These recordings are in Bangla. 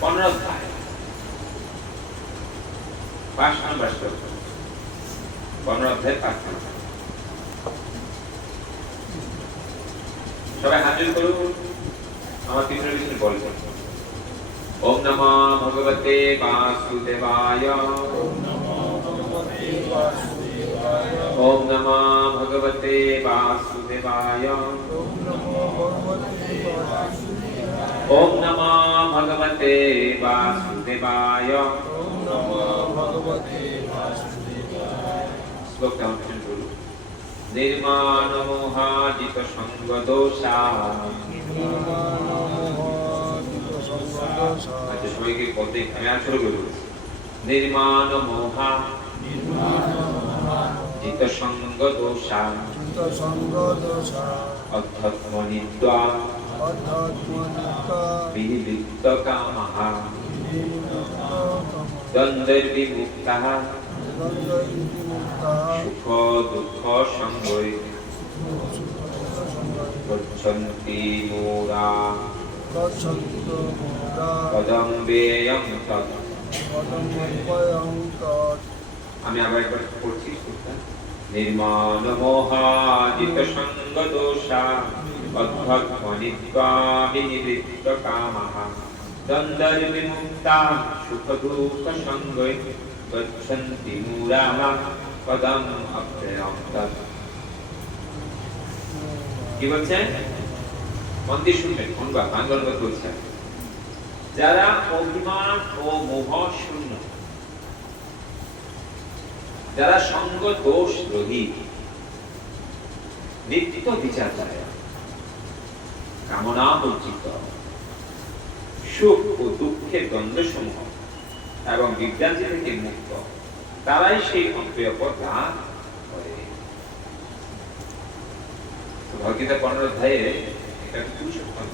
15 অধ্যায় 5 নম্বর শ্লোক, 15 অধ্যায় 5 নম্বর। সবাই হাত জোড় করুন, আমার পিছনে পিছনে বলবেন। ওম নমো ভগবতে বাসুদেবায়, ওম নমো ভগবতে বাসুদেবায়, ওম নমো ভগবতে বাসুদেবায়, ওম নমো ভগবতে বাসুদেবায়, ওম নমো ভগবতে বাসুদেবায়, ওম নমো ভগবতে বাসুদেবায়। শ্লোকটা উচ্চারণ করুন। নির্মাণ মোহাজিত সঙ্গ দোষা, আচ্ছা সবাইকে বলতে আমি আর শুরু করব। নির্মাণ মোহা জিত সঙ্গ দোষা, অধ্যাত্ম নিদ্যা বিনিবৃত্ত কামঃ, দ্বন্দ্বের বিমুক্তঃ সুখ দুঃখ সঙ্গৈ গচ্ছন্তি মূঢ়া পদম ব্যয়ং তৎ। আমি আবার একবার পড়ছি। নির্মাণ মোহাজিত সঙ্গ দোষা, অধ্যাত্ম নিদ্যা বিনিবৃত্ত কামঃ, দ্বন্দ্বের বিমুক্তা সুখ দুঃখ সঙ্গৈ গচ্ছন্তি মূঢ়াঃ পদম অব্যয়ং তৎ। কি বলছে? মন দিয়ে শুনবেন, কোনবার বাংলা বলছে। যারা অভিমান ও মোহ শূন্য, যারা সঙ্গ দোষ রহিত, নিত্য বিচার করে, কামনা বঞ্চিত, সুখ ও দুঃখের দ্বন্দ্ব সমূহ এবং বিভ্রান্তি থেকে মুক্ত, তারাই সেই অব্যয় পদ লাভ করে। ভগবদ্গীতা 15 অধ্যায়ে এটা পুরুষোত্তম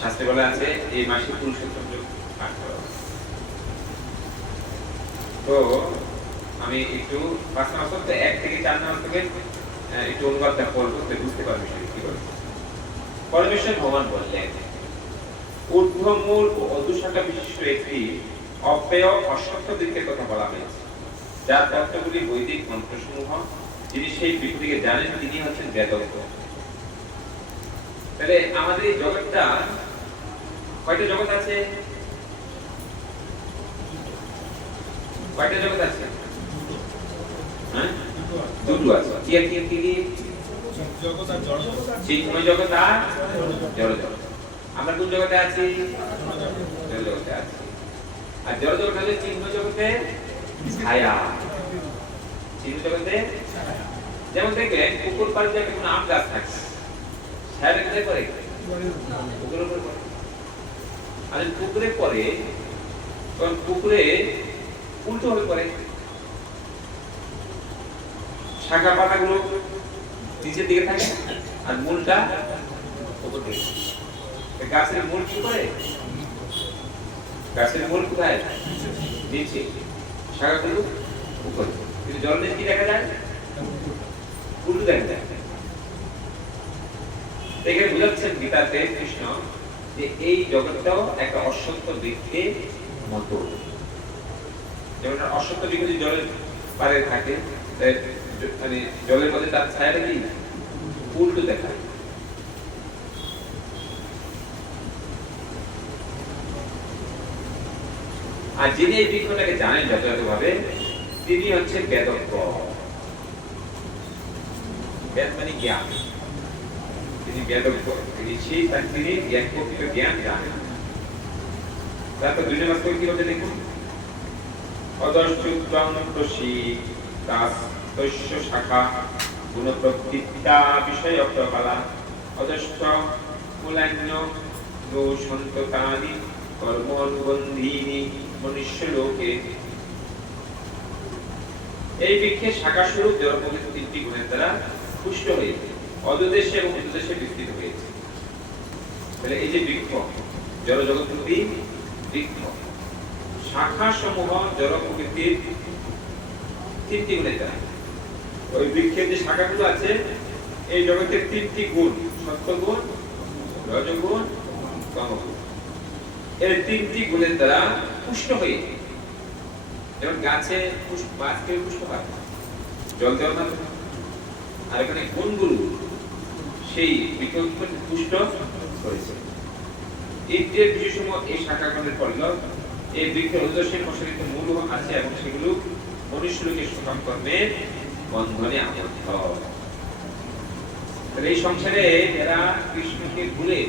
শাস্ত্রে বলা আছে এই মাসে পুরুষোত্তম যোগ পাঠ করা। তো আমি একটু 5 নম্বর থেকে 1 থেকে 4 নম্বর থেকে একটু অনুবাদটা করবো, বুঝতে পারবে কি বলছে। পরমেশ্বর ভগবান বললেন, ঊর্ধ্বমূল ও অধুশাখা বিশিষ্ট একটি অব্যয় অসত্য বৃক্ষের কথা বলা হয়েছে, যার তত্ত্বগুলি বৈদিক মন্ত্রসমূহ। যিনি সেই বৃক্ষটিকে জানেন তিনি হচ্ছেন বেদজ্ঞ। তাহলে আমাদের এই জগৎটা কয়টা জগৎ আছে? কয়টা জগৎ আছে? হ্যাঁ, দুটো আছে। কি কি কি কি? জগৎ আর জড় জগৎ। চিন্ময় জগৎ আর জড় জগৎ। আমরা কোন জগতে আছি? জড় জগতে আছি। আর জড় জগৎ হচ্ছে চিন্ময় জগতে ছায়া। চিন্ময় জগতে যেমন দেখবেন পুকুর পাড়ে একটা কোন আম গাছ থাকে, ছায়াটা কোথায় পড়ে? পুকুরের উপর পড়ে। আর পুকুরে পড়ে তখন পুকুরে উল্টো হয়ে পড়ে, শাখা পাতাগুলো নিচের দিকে থাকে আর মূলটা উপর দিকে। গাছের মূল কি করে? গাছের মূল কোথায়? নিচে, শাখাগুলো উপরে। কিন্তু জল নিচে কি দেখা যায়? উল্টো দেখা যায়। এখানে বুঝাচ্ছেন গীতাতে কৃষ্ণ যে এই জগৎটাও একটা অসত্য বৃক্ষের মতো। যেমন অসত্য বৃক্ষ যদি জলের পাড়ে থাকে, মানে জলের মধ্যে তার ছায়াটা কি উল্টো দেখায়। আর যিনি এই বৃক্ষটাকে জানেন যথাযথভাবে তিনি হচ্ছেন বেদজ্ঞ। বেদ মানে জ্ঞান। তিনি বেদজ্ঞ, তিনি সেই তিনি জ্ঞান প্রকৃত জ্ঞান জানেন। তারপর 2 নম্বর কি বলতে দেখুন, অদর্শুত্বং প্রসি তাস্য শাখা গুণপ্রকৃতা বিষয়কলা অদর্শ মূলান্য দোষন্ততানি কর্মানুবন্ধীনি মনুষ্যলোকে। এই বৃক্ষের শাখা স্বরূপ জড়প্রকৃত 3টি গুণের দ্বারা পুষ্ট হয়েছে, অদদেশে এবং উদ্দেশ্যে বিস্তৃত হয়েছে। তাহলে এই যে বৃক্ষ, জড় জগৎরূপী বৃক্ষ, শাখা সমূহ জড় প্রকৃতির 3টি গুণের দ্বারা। ওই বৃক্ষের যে শাখাগুলো আছে এই জগতের 3টি গুণ, সত্ত্বগুণ, রজগুণ, তমগুণ, এর তিনটি গুণের দ্বারা পুষ্ট হয়ে, যেমন গাছে পুষ্ট হয় জল দেওয়ার মাধ্যমে, আর এখানে গুণগুলো সেই বৃক্ষকে পুষ্ট করেছে। ইটের বিশেষম এই শাখাখণ্ডের পরিলক এই বৃক্ষের উদ্দেশ্যে প্রসারিত মূল আছে এবং সেগুলো মনুষ্যলোকের সুকাম কর্মের বন্ধনে আবদ্ধ। এই সংসারে যারা কৃষ্ণকে ভুলে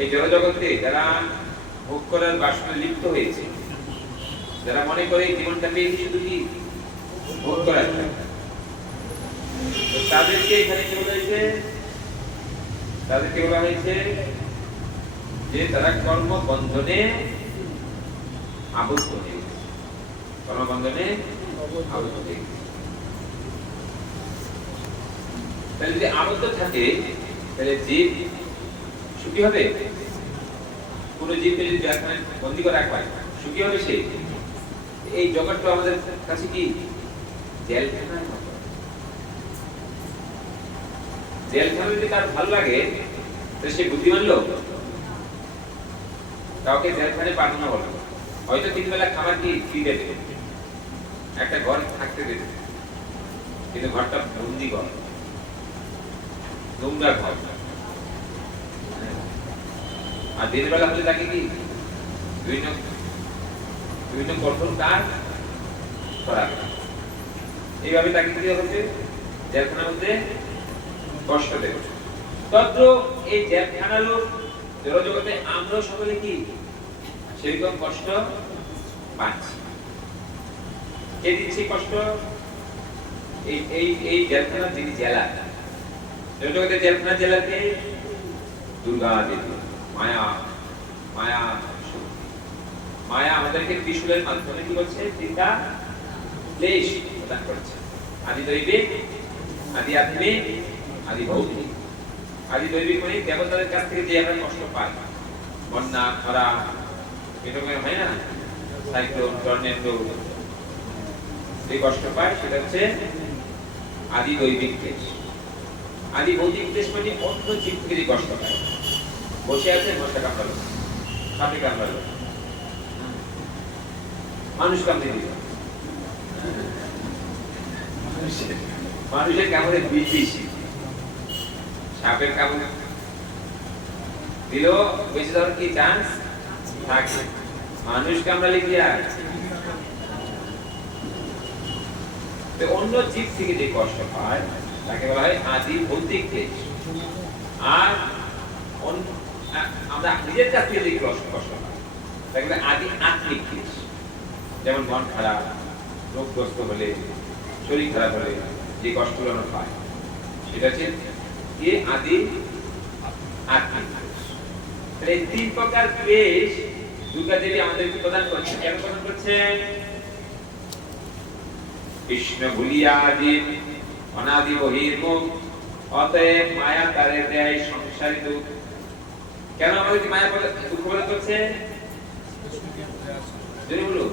এই জড়জগতে যারা ভোগ করার বাসনায় লিপ্ত হয়েছে, যারা মনে করে জীবনটা পেয়েছে শুধু কি ভোগ করার জন্য, তাদেরকে এখানে কি বলা হয়েছে? তাদেরকে বলা হয়েছে যে তারা কর্মবন্ধনে আবদ্ধ হয়ে গেছে, কর্মবন্ধনে আবদ্ধ হয়ে গেছে। তাহলে যদি আবদ্ধ থাকে তাহলে জীব সুখী হবে? পুরো জীবকে যদি এখানে বন্দী করে রাখা হয় সুখী হবে সে? এই জগৎটা আমাদের কাছে কি জেলখানার মতো। জেলখানা যদি তার ভালো লাগে তাহলে সে বুদ্ধিমান লোক। কাউকে জেলখানে পাঠানো হলো, হয়তো 3 বেলা খাবার কি ফ্রিতে দেবে, একটা ঘর থাকতে দেবে, কিন্তু ঘরটা বন্দি ঘর, নোংরা ঘর। আর দিনের বেলা হলে তাকে কি বিভিন্ন কঠোর কাজ করা, এইভাবে তাকে কি হচ্ছে জেলখানার মধ্যে কষ্ট দেবে। তত্র এই জেলখানার লোক জড়জগতে আমরা সকলে কি সেরকম কষ্ট পাচ্ছি। কে দিচ্ছে কষ্ট? এই জেলখানার যিনি জেলা, জড়জগতে জেলখানার জেলাকে দুর্গা দেবী, মায়া শক্তি। মায়া আমাদেরকে ত্রিশূলের মাধ্যমে কি করছে? চিন্তা ক্লেশ প্রদান করছে। আদি দৈবিক, আদি আত্মিক, আদি ভৌতিক। আদি দৈবিক মানে দেবতাদের কাছ থেকে যে আমরা কষ্ট পাই, বন্যা, খরা, এরকম হয় না, সাইক্লোন, টর্নেডো, যে কষ্ট পায় সেটা হচ্ছে আদি দৈবিক ক্লেশ। আদি ভৌতিক ক্লেশ মানে অন্য জীব থেকে যে কষ্ট পায়। বসে আছে, মশা কামড়ালো, সাপে কামড়ালো, মানুষ কামড়ে দিল, মানুষের কামড়ে বিষ বেশি, সাপের কামড় দিল বেঁচে যাওয়ার কি চান্স থাকে? মানুষ কামড়ালে কি আর? অন্য জীব থেকে যে কষ্ট পায় তাকে বলা হয় আদি ভৌতিক ক্লেশ। আর আমরা নিজের কাছ থেকে যে কষ্ট পাই তাকে বলে আদি আত্মিক ক্লেশ। যেমন মন খারাপ, রোগগ্রস্ত হলে, শরীর খারাপ হলে যে কষ্টগুলো আমরা পাই সেটা হচ্ছে আদি আত্মিক ক্লেশ। তাহলে এই 3 প্রকার ক্লেশ দুর্গা দেবী আমাদেরকে প্রদান করছে। কেন প্রদান করছে? কৃষ্ণ ভুলিয়া আদি অনাদি বহির্মুখ, অতএব মায়া তারে দেয় সংসারী দুঃখ। কেন আমাদেরকে মায়া দুঃখ প্রদান করছে? যদি বলো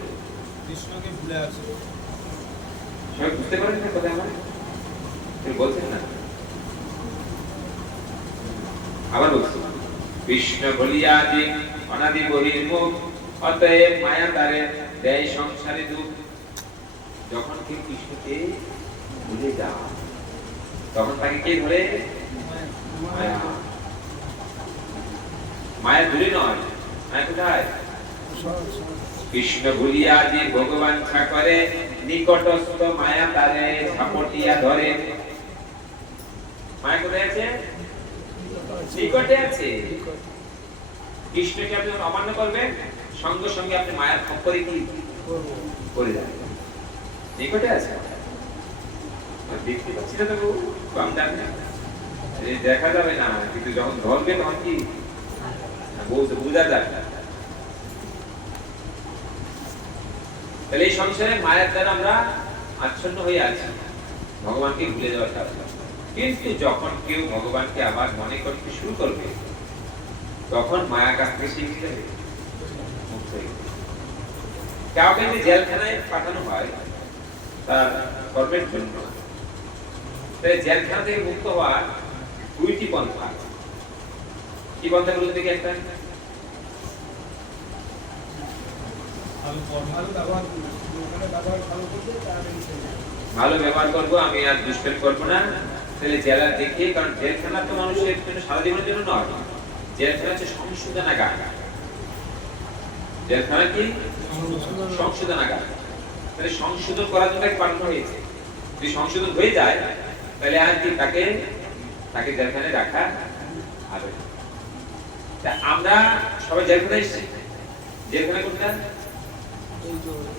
কৃষ্ণকে ভুলে আছে, সবাই বুঝতে পারেন না কথা আমার? তুমি বলছেন না, আবার বলছি, কৃষ্ণ ভুলিয়া আদি অনাদি বহির্মুখ, অতএব মায়া তারে দেয় সংসারী দুঃখ। যখন কেউ কৃষ্ণকে ভুলে যায় তখন তাকে কে ধরে? মায়া। মায়া দূরে নয়, মায়া কোথায়? কৃষ্ণ ভুলিয়া যে ভগবান ছা করে, নিকটস্থ মায়া তারে ঝাপটিয়া ধরে। মায়া কোথায় আছে? নিকটে আছে। কৃষ্ণকে আপনি অমান্য করবেন, সঙ্গে সঙ্গে আপনি মায়ার খপ্পরে কি করে যাবেন। নিকটে আছে, দেখতে পাচ্ছি না তো, কম দাম দেখা যাবে না, কিন্তু যখন ধরবে তখন কি বোঝা যায়। তাহলে এই সংসারে মায়ের দ্বারা আমরা আচ্ছন্ন হয়ে আছি, ভগবানকে ভুলে যাওয়ার কারণে। কিন্তু যখন কেউ ভগবানকে আবার মনে করতে শুরু করবে তখন মায়া কাছ থেকে শিখে যাবে, মুক্ত হয়ে যাবে। কাউকে যদি জেলখানায় পাঠানো হয় তার কর্মের জন্য, তাহলে জেলখানা থেকে মুক্ত হওয়ার 2টি পন্থা। কি পন্থাগুলো থেকে? একটা ভালো ব্যবহার করবো, আমি আর দুষ্কর্ম করবো না। তাহলে জেলা দেখে, কারণ জেলখানা তো মানুষের সারা জীবনের জন্য নয়, জেলখানা হচ্ছে সংশোধনাগার। জেলখানা কি সংশোধনাগার, তাহলে সংশোধন করার জন্য পাঠানো হয়েছে। যদি সংশোধন হয়ে যায় তাহলে আর কি তাকে জেলখানায় রাখা হবে। আমরা সবাই জেলখানায় এসেছি। জেলখানা কোনটা?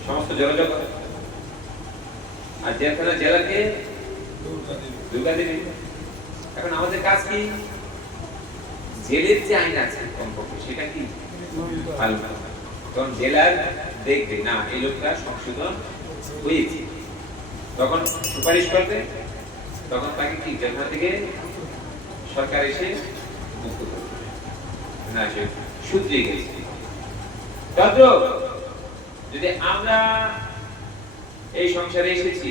সমস্ত জনজগৎ। আর জেলখানা জেলাকে দুর্গা দেবী। এখন আমাদের কাজ কি? জেলের যে আইন আছে কমপক্ষে সেটা কি পালন করা। তখন জেলার দেখবে না এই লোকটা সংশোধন হয়েছে, তখন সুপারিশ করবে, তখন তাকে কি জেলখানা থেকে সরকার এসে মুক্ত করবে। না সে শুধরে গেছে। যদি আমরা এই সংসারে এসেছি,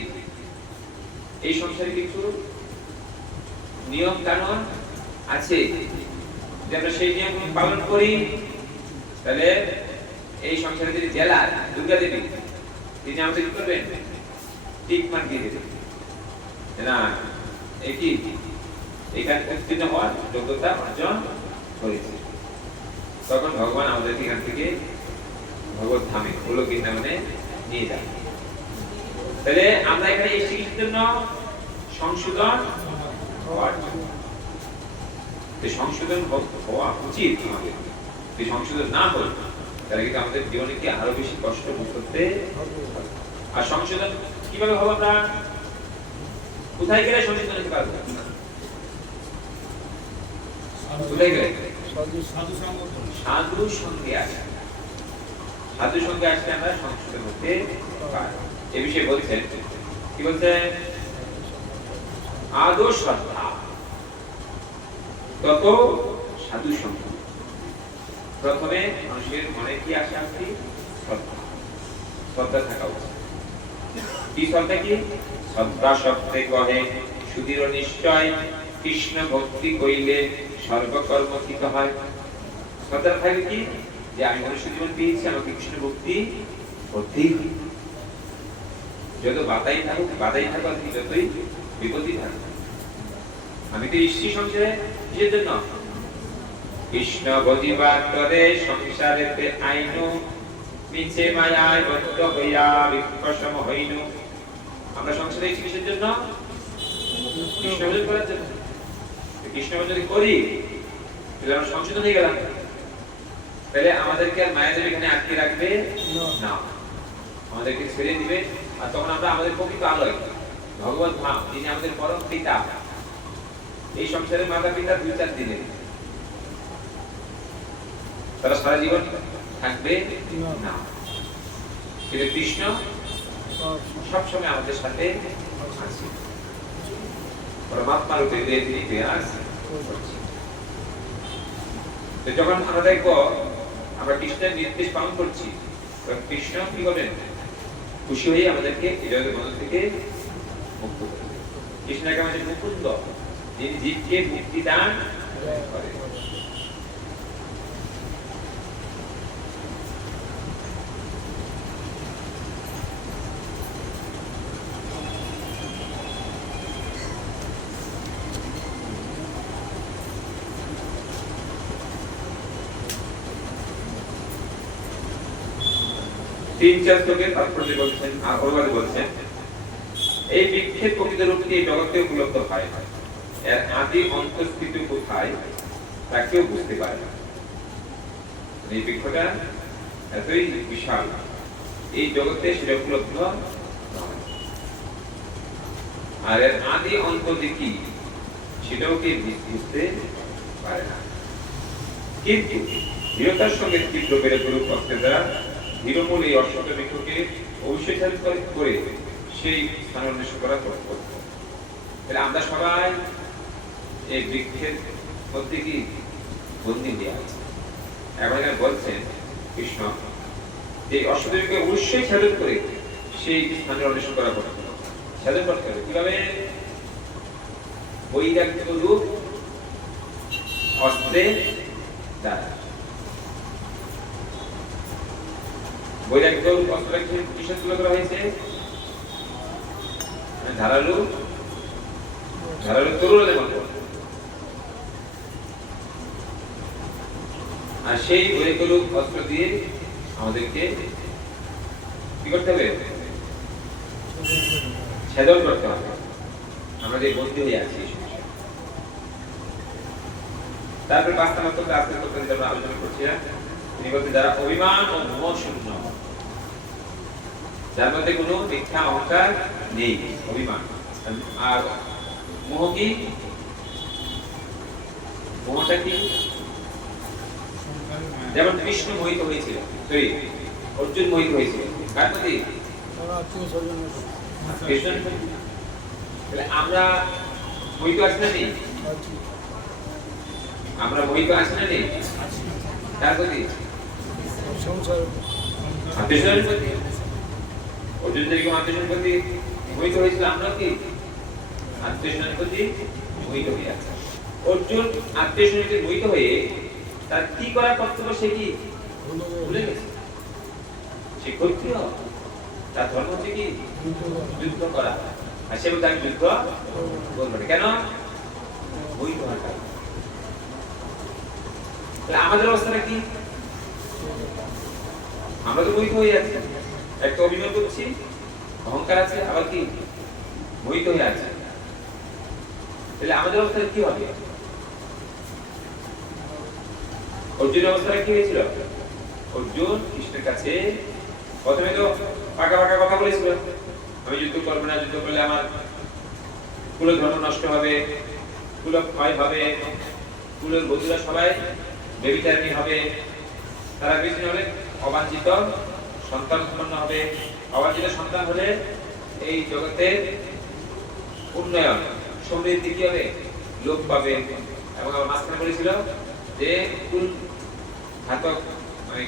এই সংসারে কিছু নিয়ম কানুন আছে, যে আমরা সেই নিয়ম পালন করি, তাহলে এই সংসারে যদি জেলা দুর্গা দেবী তিনি আমাদের কি করবেন? টিক মার্ক দিয়ে দেবেন না এখানে উত্তীর্ণ হওয়ার যোগ্যতা অর্জন করেছে। তখন ভগবান আমাদেরকে এখান থেকে ভগবত ধামে হলো বৃন্দাবনে নিয়ে যান। তাহলে আমরা এখানে এই শিক্ষার জন্য সংশোধন হওয়ার জন্য, সংশোধন হওয়া উচিত আমাদের। যদি সংশোধন না হয় তাহলে কিন্তু আমাদের জীবনে কি আরো বেশি কষ্ট ভোগ করতে হবে। আর সংশোধন কিভাবে হবে? আমরা কোথায় গেলে সংশোধন হতে পারবো? কোথায় গেলে? সাধু সঙ্গে আসে। সাধু সঙ্গে আসলে আমরা সংশোধন হতে পারবো। এ বিষয়ে বলছেন, কি বলছেন? আদৌ শ্রদ্ধা তত সাধু সঙ্গ। প্রথমে মানুষের মনে কি আসে? আসছে শ্রদ্ধা থাকা উচিত। কি শ্রদ্ধা? কি শ্রদ্ধা শব্দে কহে সুদৃঢ় নিশ্চয়, কৃষ্ণ ভক্তি কইলে সর্বকর্ম কৃত হয়। শ্রদ্ধা থাকবে কি? যে আমি মনুষ্য জীবন পেয়েছি, আমাকে কৃষ্ণ ভক্তি করতেই হবে। যত বাধাই থাকুক যতই বিপত্তি থাকুক, আমি তো ঈশ্বরী সংসারে কিসের জন্য? কৃষ্ণ বজিবার তরে সংসারেতে আইনু, মিছে মায়ায় বদ্ধ হইয়া বিকশম হইনু। আমরা সংসারে এসেছি কিসের জন্য? কৃষ্ণ ভজন করার জন্য। কৃষ্ণ ভজন যদি করি তাহলে আমরা সংশোধন হয়ে গেলাম। তাহলে আমাদেরকে আর মায়াদেব এখানে আটকে রাখবে না, আমাদেরকে ছেড়ে দিবে। আর তখন আমরা আমাদের প্রকৃত আলোয় ভগবত ধাম, যিনি আমাদের পরম পিতা, এই সংসারের মাতা পিতা 2-4 দিনের, তারা সারা জীবন থাকবে না। কিন্তু কৃষ্ণ সবসময় আমাদের সাথে আছে, পরমাত্মার রূপে তিনি বিরাজ করছেন। তো যখন আমরা দেখবো আমরা কৃষ্ণের নির্দেশ পালন করছি, তখন কৃষ্ণ কি করবেন? খুশি হয়ে আমাদেরকে এই জগতের বন্ধন থেকে মুক্ত করবেন। কৃষ্ণকে আমাদের মুকুন্দ, যিনি জীবকে মুক্তি দান করেন। তিন-চার শ্লোকের তাৎপর্য বলছেন, অনুবাদে বলছেন, এই বিক্ষেপ প্রকৃত রূপটি এই জগতে উপলব্ধ হয়, এর আদি অন্তঃস্থিত কোথায় তা কেউ বুঝতে পারে না। এই বৃক্ষটা এতই বিশাল, এই জগতে সেটা উপলব্ধ নয়। আর এর আদি অন্ত যে কি সেটাও কে বুঝতে পারে না। কিন্তু দৃঢ়তার সঙ্গে তীব্র বেড়ে গুরু কষ্টের দ্বারা ধীরমূল এই অশ্বত্থ বৃক্ষকে অবশ্যই করে সেই স্থান অন্বেষণ করা কর্তব্য। তাহলে আমরা সবাই এই বৃক্ষের মধ্যে কি বন্দী হয়ে আছে। এখন এখানে বলছেন কৃষ্ণ যে অশ্বত্থ বৃক্ষকে অবশ্যই সাধন করে সেই স্থানের অন্বেষণ করা কর্তব্য। সাধন করতে হবে কিভাবে? বৈরাগ্য রূপ অস্ত্রের দ্বারা। বৈরাগ্য অস্ত্র কিসের তুলে করা হয়েছে? ধারালু তরুণদের মতো। আর সেই বৈরাগ্য অস্ত্র দিয়ে আমাদেরকে কি করতে হবে? ছেদন করতে হবে। আমরা যে বন্দী হয়ে আছি। তারপরে ৫ নম্বর আজকে যেটা আমরা আলোচনা করছি, তিনি বলতে যারা অভিমান ও মোহ শূন্য, যার মধ্যে কোনো মিথ্যা অহংকার নেই, অভিমান। আর মোহ কি? মোহটা কি? যেমন কৃষ্ণ মোহিত হয়েছিল, অর্জুন মোহিত হয়েছিল কার প্রতি? আমরা মোহিত আছি না নেই? আমরা মোহিত আছি না নেই? কার প্রতি? আত্মীয়স্বজনের প্রতি। অর্জুন যেরকম আত্মীয়স্বজনের প্রতি মোহিত হয়েছিল, আমরা কি আত্মীয়স্বজনের প্রতি মোহিত হয়ে আছে। অর্জুন আত্মীয়স্বজনের মোহিত হয়ে তার কি করার কর্তব্য সে কি ভুলে গেছে। সে ক্ষত্রিয়, তার ধর্ম হচ্ছে কি যুদ্ধ করা। আর সে বলতে আমি যুদ্ধ করবো না। কেন? মোহিত হওয়ার কারণে। আমাদের অবস্থাটা কি? আমরা তো মোহিত হয়ে আছি। একটা অভিমান করছি, অহংকার আছে, আবার কি মোহিত হয়ে আছে। তাহলে আমাদের অবস্থাটা কি হবে? অর্জুনের অবস্থাটা কি হয়েছিল? অর্জুন কৃষ্ণের কাছে প্রথমে তো পাকা কথা বলেছিল, আমি যুদ্ধ করবো না, যুদ্ধ করলে আমার কুল ধর্ম নষ্ট হবে, কুল ক্ষয় হবে, কুলের বন্ধুরা সবাই বেবিচারিণী হবে, তারা বেশি হলে অবাঞ্ছিত সন্তান উৎপন্ন হবে। অবাঞ্ছিত সন্তান হলে এই জগতের উন্নয়ন সমৃদ্ধি কি হবে? লোপ পাবে। এবং আমার মাঝখানে বলেছিল যে কুল ঘাতক, মানে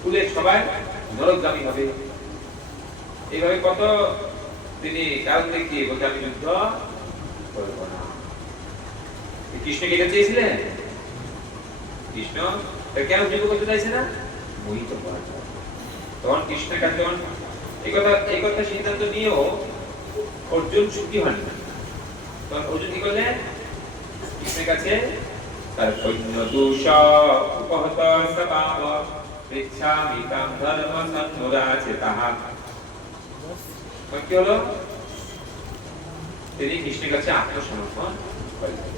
কুলের সবাই নরকগামী হবে। এইভাবে কত তিনি কারণ দেখিয়ে বলতে আমি যুদ্ধ করবো না। কৃষ্ণ কে চেয়েছিলেন? কৃষ্ণ কেন যুদ্ধ করতে চাইছে না? মোহিত করার জন্য। তখন কৃষ্ণের কাছে এই কথা সিদ্ধান্ত নিয়েও অর্জুন সুখী হন না। তখন অর্জুন কি করলেন? কৃষ্ণের কাছে তার সৈন্য দোষ উপহত স্বভাব পৃচ্ছামি তাম ধর্ম সন্মুরাচে তাহা। কি হলো? তিনি কৃষ্ণের কাছে আত্মসমর্পণ করলেন।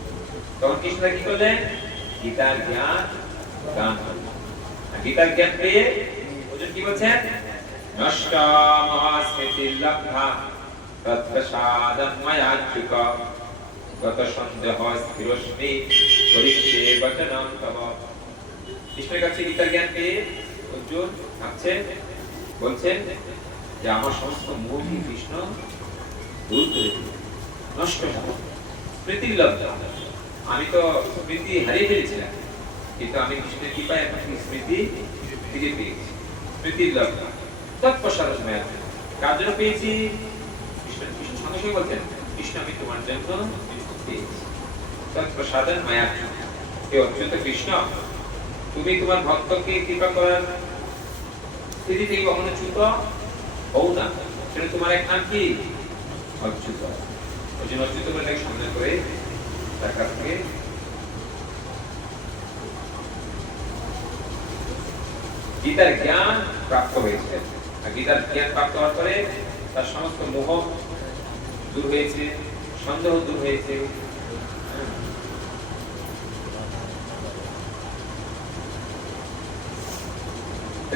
তখন কৃষ্ণ কি করলেন? গীতার জ্ঞান দান করলেন। গীতার জ্ঞান পেয়ে অর্জুন কি বলছেন? নষ্ট মহাস্মৃতি লব্ধা তৎপ্রসাদং মায়াচ্যুত গত সন্দেহ স্থিরস্মি করিষ্যে বচনং তব। কৃষ্ণের কাছে গীতার জ্ঞান পেয়ে অর্জুন বলছেন যে আমার সমস্ত মোহ কৃষ্ণ দূর করে দিল, নষ্ট হবে। স্মৃতির লব্ধ, আমি তো স্মৃতি হারিয়ে ফেলেছিলাম, কিন্তু আমি কৃষ্ণের কৃপায় এখন স্মৃতি ফিরে পেয়েছি। স্মৃতির লব্ধ তৎপ্রসাদং মায়াচ্যুত। কার জন্য পেয়েছি? কৃষ্ণ সঙ্গে সঙ্গে বলছেন কৃষ্ণ আমি তোমার জন্য পেয়েছি। তৎপ্রসাদং মায়াচ্যুত। হে অচ্যুত কৃষ্ণ, তুমি তোমার ভক্তকে কৃপা করার স্থিতি থেকে কখনো চ্যুত হও না। সেটা তোমার এক নাম কি? অচ্যুত। ওই জন্য অচ্যুত বলে তাকে সন্দেহ করে তার কাছ থেকে গীতার জ্ঞান প্রাপ্ত হয়েছে। আর গীতার জ্ঞান প্রাপ্ত হওয়ার পরে তার সমস্ত মোহ দূর হয়েছে, সন্দেহ দূর হয়েছে।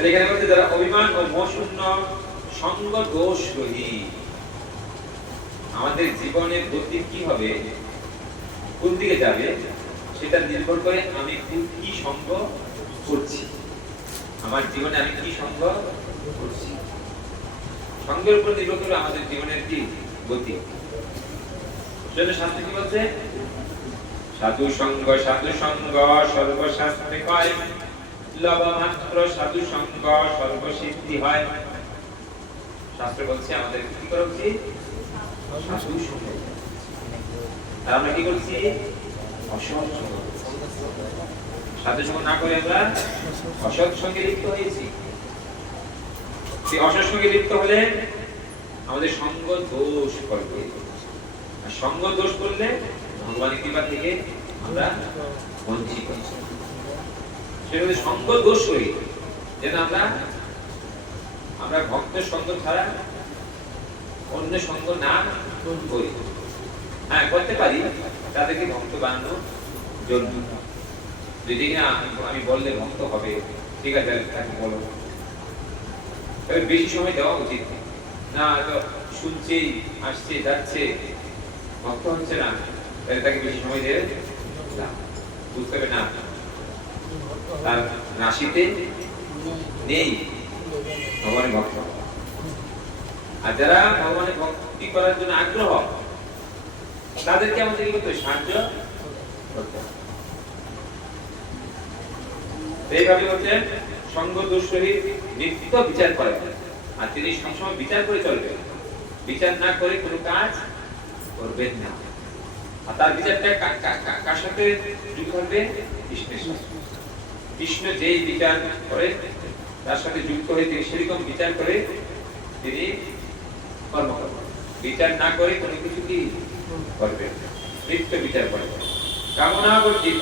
এখানে বলতে যারা অভিমান ও মোহ শূন্য, সঙ্গ দোষ রহিত, আমাদের জীবনের গতি কি হবে, কোন দিকে যাবে, সেটা নির্ভর করে আমি কি সঙ্গ করছি। আমার জীবনে আমি কি সঙ্গ করছি, সঙ্গের উপর নির্ভর করে আমাদের জীবনের কি গতি। সেজন্য শাস্ত্র কি বলছে? সাধু সঙ্গ সর্বশাস্ত্রে কয়, লবমাত্র সাধু সঙ্গ সর্বসিদ্ধি হয়। শাস্ত্র বলছে আমাদের কি করা উচিত? সাধু সঙ্গ। আর আমরা কি করছি? অসৎ সঙ্গ। সাধু সঙ্গ না করে আমরা অসৎ সঙ্গে লিপ্ত হয়েছি। সেই অসৎসঙ্গে লিপ্ত হলে আমাদের সঙ্গ দোষ করবে, আর সঙ্গ দোষ করলে ভগবানের কৃপা থেকে আমরা বঞ্চিত। সেটা সঙ্গ দোষ করি যেন আমরা ভক্তের সঙ্গ ছাড়া অন্য সঙ্গ না করি। হ্যাঁ, করতে পারি তাদেরকে ভক্ত বানানোর জন্য। যদি না আমি বললে ভক্ত হবে, ঠিক আছে তাকে বলো, তবে বেশি সময় দেওয়া উচিত না। শুনছে, আসছে, যাচ্ছে, ভক্ত হচ্ছে না, তাহলে তাকে বেশি সময় দেবে না। বুঝতে হবে না তার রাশিতে নেই ভগবানের ভক্ত। আর যারা ভগবানের ভক্তি করার জন্য আগ্রহ, তাদেরকে আমাদের কি করতে হবে? সাহায্য করতে হবে। এইভাবে হচ্ছে সঙ্গ দোষ সহিত নিত্য বিচার করে, আর তিনি সবসময় বিচার করে চলবেন, বিচার না করে কোনো কাজ করবেন না। আর তার বিচারটা কার সাথে যুক্ত হবে? কৃষ্ণের সাথে। কৃষ্ণ যেই বিচার করে তার সাথে যুক্ত হয়ে তিনি সেরকম বিচার করে তিনি কর্ম করবেন। বিচার না করে কোনো কিছু কি করবেন? নিত্য বিচার করবেন। কামনা বর্জিত,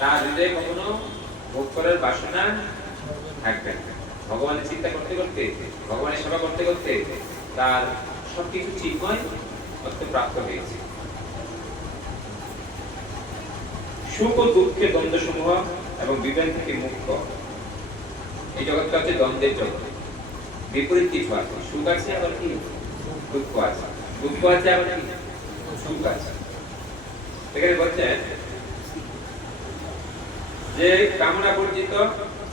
তার হৃদয়ে কখনো ভোগ করার বাসনা থাকবে না। ভগবানের চিন্তা করতে করতে, ভগবানের সেবা করতে করতে তার সবকিছু চিন্ময় অর্থ প্রাপ্ত হয়েছে। সুখ ও দুঃখের দ্বন্দ্ব সমূহ এবং বিভেদ থেকে মুক্ত। এই জগৎটা হচ্ছে দ্বন্দ্বের জগৎ, বিপরীত কিছু আছে, সুখ আছে আবার কি দুঃখ আছে, দুঃখ আছে আবার কি সুখ আছে। এখানে বলছেন যে কামনা বর্জিত,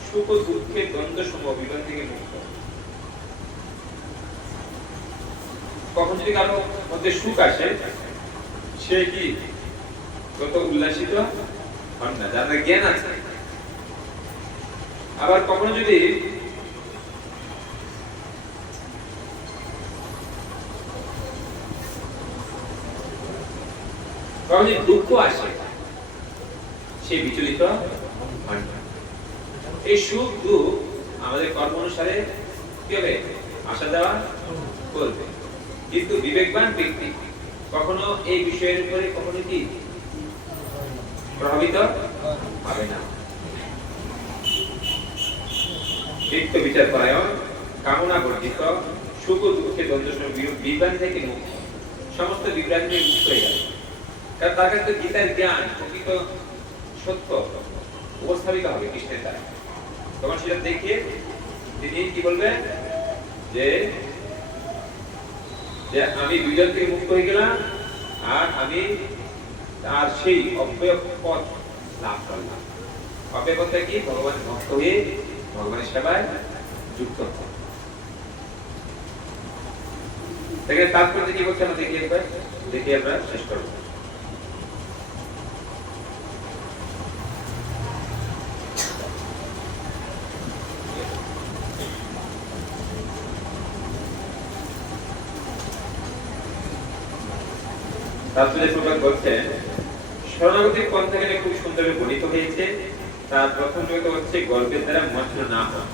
সুখ ও দুঃখের দ্বন্দ্ব সমূহ বিভেদ থেকে মুক্ত। কখন যদি কারো মধ্যে সুখ আসে, সে কি কত উল্লাসিত হন না, যাদের জ্ঞান আছে। আবার কখনো যদি দুঃখ আসে, সে বিচলিত হন না। এই সুখ দুঃখ আমাদের কর্ম অনুসারে কি হবে? আসা যাওয়া করবে, কিন্তু বিবেকবান ব্যক্তি কখনো এই বিষয়ের উপরে কখনো কি প্রভাবিত হবে না। নিত্য বিচার পরায়ণ, কামনা বর্জিত, সুখ ও দুঃখের দ্বন্দ্ব বিভ্রান্তি থেকে মুক্ত, সমস্ত বিভ্রান্তি থেকে মুক্ত হয়ে যাবে। কারণ তার কাছে গীতার জ্ঞান, প্রকৃত সত্য উপস্থাপিত হবে কৃষ্ণের দ্বারা। তখন সেটা দেখে তিনি কি বলবেন? যে আমি বিভ্রান্তি থেকে মুক্ত হয়ে গেলাম, আর আমি তার সেই অব্যয় পথ লাভ করলাম। অব্যয় পথটা কি? ভগবানের ভক্ত হয়ে ভগবানের সেবায় যুক্ত হওয়া। দেখেন তাৎপর্য কি বলছে আমরা দেখি একবার, দেখি আমরা শেষ করব। তাৎপর্য প্রকাশ বলছেন, শরণাগতির পন্থা এখানে খুব সুন্দরভাবে বর্ণিত হয়েছে। তার প্রথম জগৎ হচ্ছে গর্বের দ্বারা মগ্ন না হওয়া,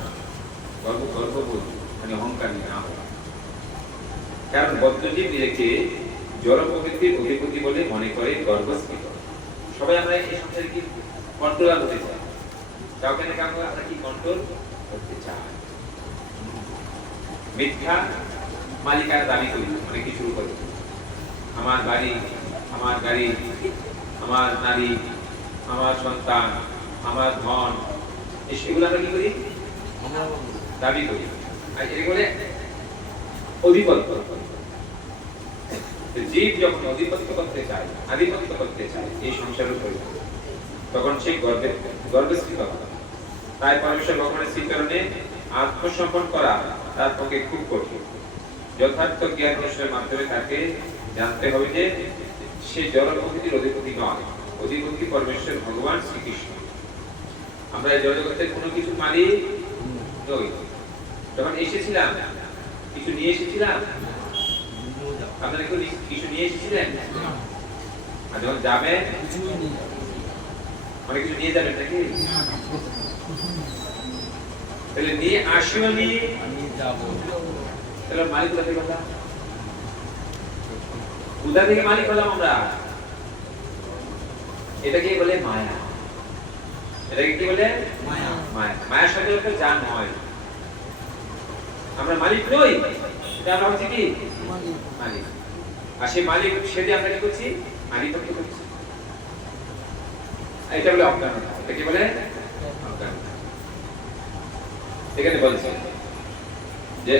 গর্ববোধ মানে অহংকার না হওয়া। কারণ বদ্ধজীব নিজেকে জড় প্রকৃতির অধিপতি বলে মনে করে, গর্বস্ফীত। সবাই আমরা এই সংসারে কি কন্ট্রোলার হতে চাই, কাউকে না কাউকে আমরা কি কন্ট্রোল করতে চাই। মিথ্যা মালিকানা দাবি করি, অনেক কিছু শুরু করে, আমার বাড়ি, আমার গাড়ি, আমার নারী, আমার সন্তান, আমার ধন, সেগুলো আমরা কি করি? দাবি করি। আর এগুলো অধিপত্য। জীব যখন অধিপত্য করতে চায়, আধিপত্য করতে চায় এই সংসারের উপরে, তখন সেই গর্বস্ফীত হয়। তাই পরমেশ্বর ভগবানের শ্রীচরণে আত্মসমর্পণ করা তার পক্ষে খুব কঠিন। যথার্থ জ্ঞান অনুসারের মাধ্যমে তাকে জানতে হবে যে সে জড় প্রকৃতির অধিপতি নয়, অধিপতি পরমেশ্বর ভগবান শ্রীকৃষ্ণ। আমরা এই জগতের কোনো কিছু মালিক নই। যখন এসেছিলাম কিছু নিয়ে এসেছিলাম, আপনারা কেউ কিছু নিয়ে এসেছিলেন? আর যখন যাবেন অনেক কিছু নিয়ে যাবেন নাকি? তাহলে নিয়ে আসি আমি যাব। তাহলে মালিক কোথা থেকে হলাম? কোথা থেকে মালিক হলাম আমরা? এটাকে বলে মায়া। এটাকে কি বলে? মায়া। মায়া। মায়ার সাথে হচ্ছে যা নয়। আমরা মালিক নই, এটা আমরা হচ্ছে কি মালিক। আর সেই মালিক সেটি আমরা কি করছি? আধিপত্য করছি। এটা বলে অজ্ঞানতা। এটা কি বলে? অজ্ঞানতা। এখানে বলছে যে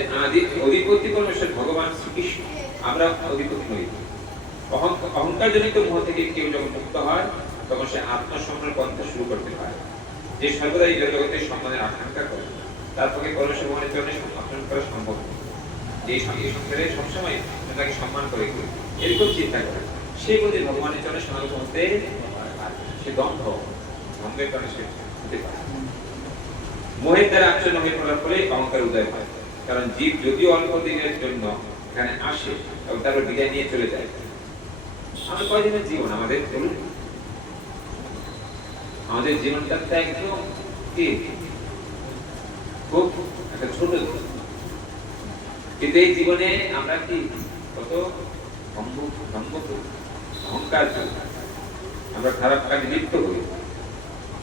অধিপতি পরমেশ্বর ভগবান শ্রীকৃষ্ণ, আমরা অধিপতি নই। অহংকার জনিত মোহ থেকে কেউ যখন মুক্ত হয় তখন সে আত্মসম্মানের পন্থা শুরু করতে পারে। যে সর্বদা এই জগতের সম্মানের আকাঙ্ক্ষা করে তার পক্ষে পরমেশ্বর ভগবানের জন্য সম্মান করা সম্ভব নয়। যে সংসারে সবসময় তাকে সম্মান করে এরকম চিন্তা করে সে যদি ভগবানের জন্য সমাগত হতে সে দ্বন্দ্বের কারণে সে হতে পারে। মোহের দ্বারা আচ্ছন্ন হয়ে পড়ার ফলে অহংকার উদয় হয়। কারণ জীব যদিও অল্প দিনের জন্য এখানে আসে এবং তারপর বিদায় নিয়ে চলে যায়। আমরা কয়দিনের জীবন আমাদের? বলুন, আমাদের জীবনটা তো একদম কি খুব একটা ছোট। কিন্তু এই জীবনে আমরা কি কত অহংকার, আমরা খারাপ কাজে লিপ্ত হই,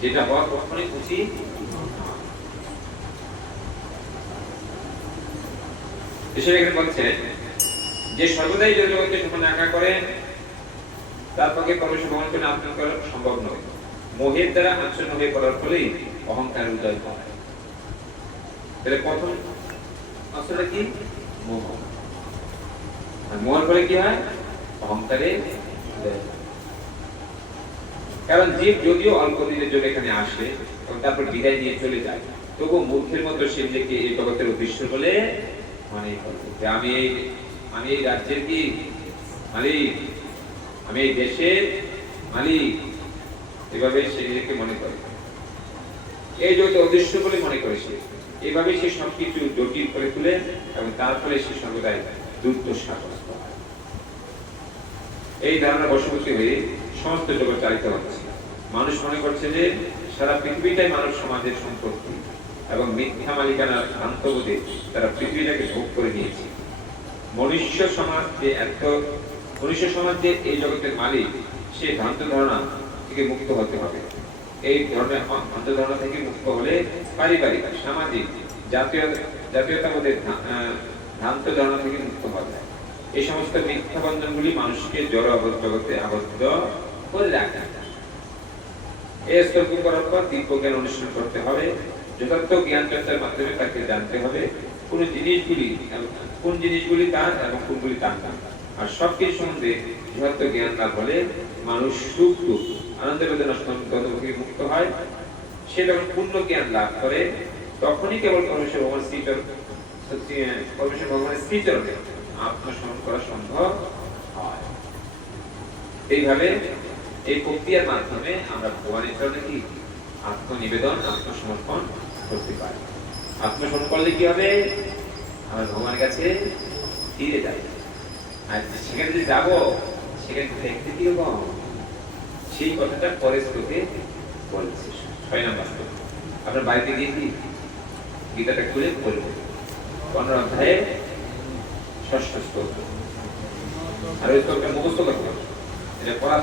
যেটা হওয়া কখনোই উচিত। এখানে বলছে যে সর্বদাই জগৎকে সম্মান আঁকা করে তার পক্ষে পরমেশ্বর ভগবানকে আত্মা করা সম্ভব নয়। মোহের দ্বারা আচ্ছন্ন হয়ে পড়ার ফলেই অহংকার উদয় হয়। তাহলে প্রথম আসলে কি? মোহ। আর মোহের ফলে কি হয়? অহংকারে উদয় হয়। কারণ জীব যদিও অল্প দিনের জন্য এখানে আসে এবং তারপর বিদায় নিয়ে চলে যায়, তবু মূর্খের মতো সে নিজেকে এই জগতের উদ্দেশ্য বলে মনে করে যে আমি এই রাজ্যের কি মালিক, আমি এই দেশের মালিক, এভাবে সে নিজেকে মনে করে। এই জগতের উদ্দেশ্য বলে মনে করে সে, এভাবে সে সবকিছু জটিল করে তুলে এবং তার ফলে সে সর্বদাই দুর্দশাগ্রস্ত হয়। এই ধারণা বশবর্তী হয়ে সমস্ত জগৎ চালিত হচ্ছে। মানুষ মনে করছে যে সারা পৃথিবীটাই মানব সমাজের সম্পত্তি এবং মিথ্যা মালিকানার ভ্রান্তবোধে তারা পৃথিবীটাকে ভোগ করে নিয়েছে। মনুষ্য সমাজ যে এই জগতের মালিক, সে ভ্রান্ত ধারণা থেকে মুক্ত হতে হবে। এই ধরনের ভ্রান্ত ধারণা থেকে মুক্ত হলে পারিবারিক, সামাজিক, জাতীয়তাবোধের ভ্রান্ত ধারণা থেকে মুক্ত হওয়া যায়। এই সমস্ত মিথ্যা বন্ধনগুলি মানুষকে জড় জগতে আবদ্ধ করে রাখে। এই স্তর্ক করার পর দিব্য জ্ঞান অনুসরণ করতে হবে। যথার্থ জ্ঞান চর্চার মাধ্যমে তাকে জানতে হবে কোন জিনিসগুলি তার এবং কোনগুলি তার না। আর সবকিছু সম্বন্ধে যথার্থ জ্ঞান লাভ হলে মানুষ সুখ দুঃখ আনন্দ বেদনা থেকে মুক্ত হয়। সে যখন পূর্ণ জ্ঞান লাভ করে তখনই কেবল পরমেশ্বর ভগবানের শ্রীচরণে আত্মসমর্পণ করা সম্ভব হয়। এইভাবে এই প্রক্রিয়ার মাধ্যমে আমরা ভগবানের চরণে কি আত্মনিবেদন, আত্মসমর্পণ করতে পারি। আত্মসমর্পণ করলে কি হবে? আমরা ভগবানের কাছে ফিরে যাই। আর সেখানে যে যাবো সেখানে দেখতে কি হবো সেই কথাটা পরের শ্লোকে বলছে। 6 নম্বর শ্লোক আপনার বাড়িতে গিয়ে কি গীতাটা খুলে বলবো। 15 অধ্যায়ে 6ষ্ঠ শ্লোক। আর ওই শ্লোকটা মুখস্থ করতে হবে, এটা পড়া